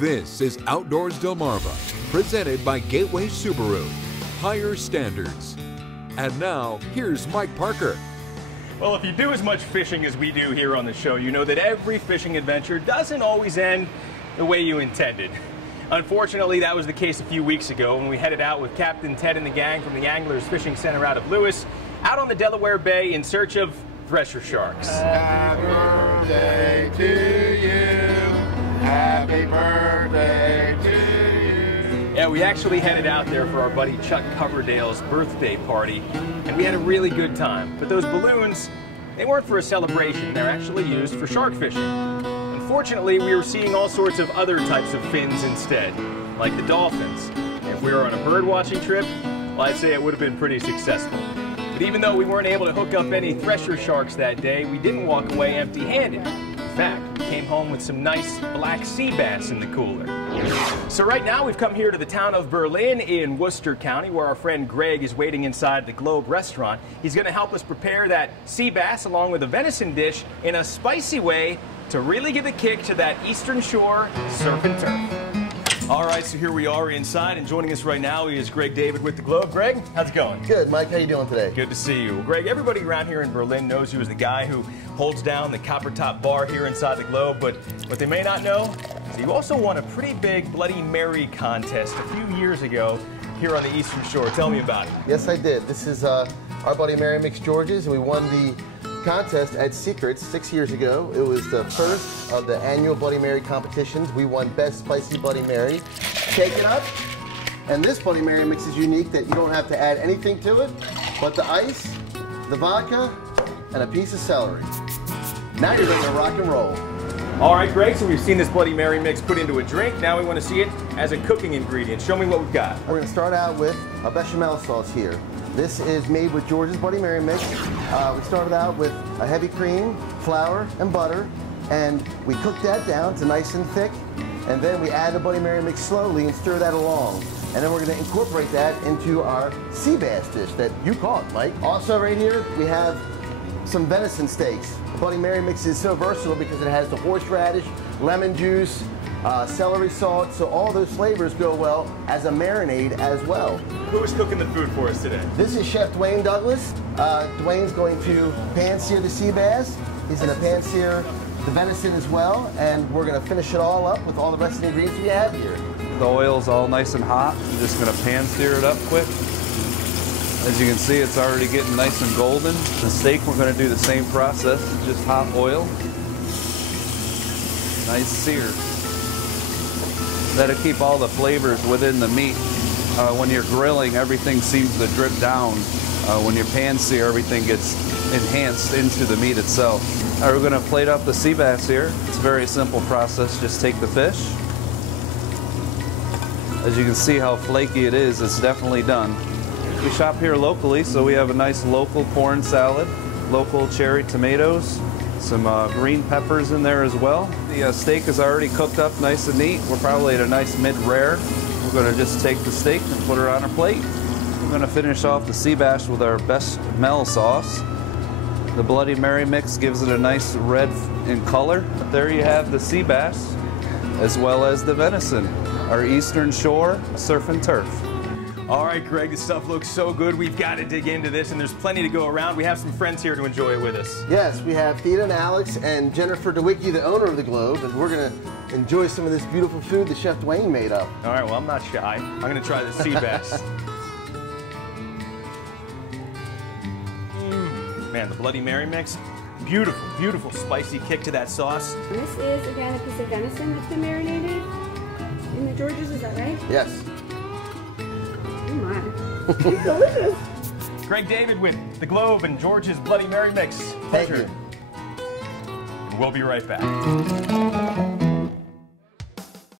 This is Outdoors Delmarva, presented by Gateway Subaru. Higher standards. And now, here's Mike Parker. Well, if you do as much fishing as we do here on the show, you know that every fishing adventure doesn't always end the way you intended. Unfortunately, that was the case a few weeks ago when we headed out with Captain Ted and the gang from the Anglers Fishing Center out of Lewis, out on the Delaware Bay in search of thresher sharks. Happy birthday to you. Happy birthday to you. Yeah, we actually headed out there for our buddy Chuck Coverdale's birthday party, and we had a really good time. But those balloons, they weren't for a celebration. They're actually used for shark fishing. Unfortunately, we were seeing all sorts of other types of fins instead, like the dolphins. And if we were on a bird watching trip, well, I'd say it would have been pretty successful. But even though we weren't able to hook up any thresher sharks that day, we didn't walk away empty-handed. In fact, we came home with some nice black sea bass in the cooler. So right now we've come here to the town of Berlin in Worcester County, where our friend Greg is waiting inside the Globe restaurant. He's going to help us prepare that sea bass along with a venison dish in a spicy way to really give a kick to that Eastern Shore surf and turf. All right, so here we are inside, and joining us right now is Greg David with the Globe. Greg, how's it going? Good, Mike. How you doing today? Good to see you. Well, Greg, everybody around here in Berlin knows you as the guy who holds down the copper top bar here inside the Globe, but what they may not know is you also won a pretty big Bloody Mary contest a few years ago here on the Eastern Shore. Tell me about it. Yes, I did. This is our Bloody Mary Mixed Georges, and we won the contest at Secrets 6 years ago. It was the first of the annual Bloody Mary competitions. We won Best Spicy Bloody Mary. Shake it up. And this Bloody Mary mix is unique that you don't have to add anything to it but the ice, the vodka, and a piece of celery. Now you're ready to rock and roll. All right, Greg, so we've seen this Bloody Mary mix put into a drink. Now we want to see it as a cooking ingredient. Show me what we've got. We're going to start out with a bechamel sauce here. This is made with George's Bloody Mary mix. We started out with a heavy cream, flour, and butter, and we cooked that down to nice and thick, and then we add the Bloody Mary mix slowly and stir that along. And then we're going to incorporate that into our sea bass dish that you caught, Mike. Also right here, we have some venison steaks. The Bloody Mary mix is so versatile because it has the horseradish, lemon juice, celery salt, so all those flavors go well as a marinade as well. Who's cooking the food for us today? This is Chef Dwayne Douglas. Dwayne's going to pan-sear the sea bass. He's going to pan-sear the venison as well, and we're going to finish it all up with all the rest of the ingredients we have here. The oil's all nice and hot. I'm just going to pan-sear it up quick. As you can see, it's already getting nice and golden. The steak, we're going to do the same process, just hot oil. Nice sear. That'll keep all the flavors within the meat. When you're grilling, everything seems to drip down. When you pan sear, everything gets enhanced into the meat itself. We're going to plate up the sea bass here. It's a very simple process. Just take the fish. As you can see how flaky it is, it's definitely done. We shop here locally, so we have a nice local corn salad, local cherry tomatoes, some green peppers in there as well. The steak is already cooked up nice and neat. We're probably at a nice mid-rare. We're going to just take the steak and put her on a plate. We're going to finish off the sea bass with our bechamel sauce. The Bloody Mary mix gives it a nice red in color. There you have the sea bass, as well as the venison, our Eastern Shore surf and turf. All right, Greg, this stuff looks so good. We've got to dig into this, and there's plenty to go around. We have some friends here to enjoy it with us. Yes, we have Theda and Alex and Jennifer DeWicki, the owner of the Globe, and we're going to enjoy some of this beautiful food that Chef Dwayne made up. All right, well, I'm not shy. I'm going to try the sea bass. Man, the Bloody Mary mix, beautiful, beautiful spicy kick to that sauce. This is, again, a piece of venison that's been marinated in the Georges, is that right? Yes. Oh my. It's delicious. Greg David with the Globe and George's Bloody Mary mix. Thank you. We'll be right back.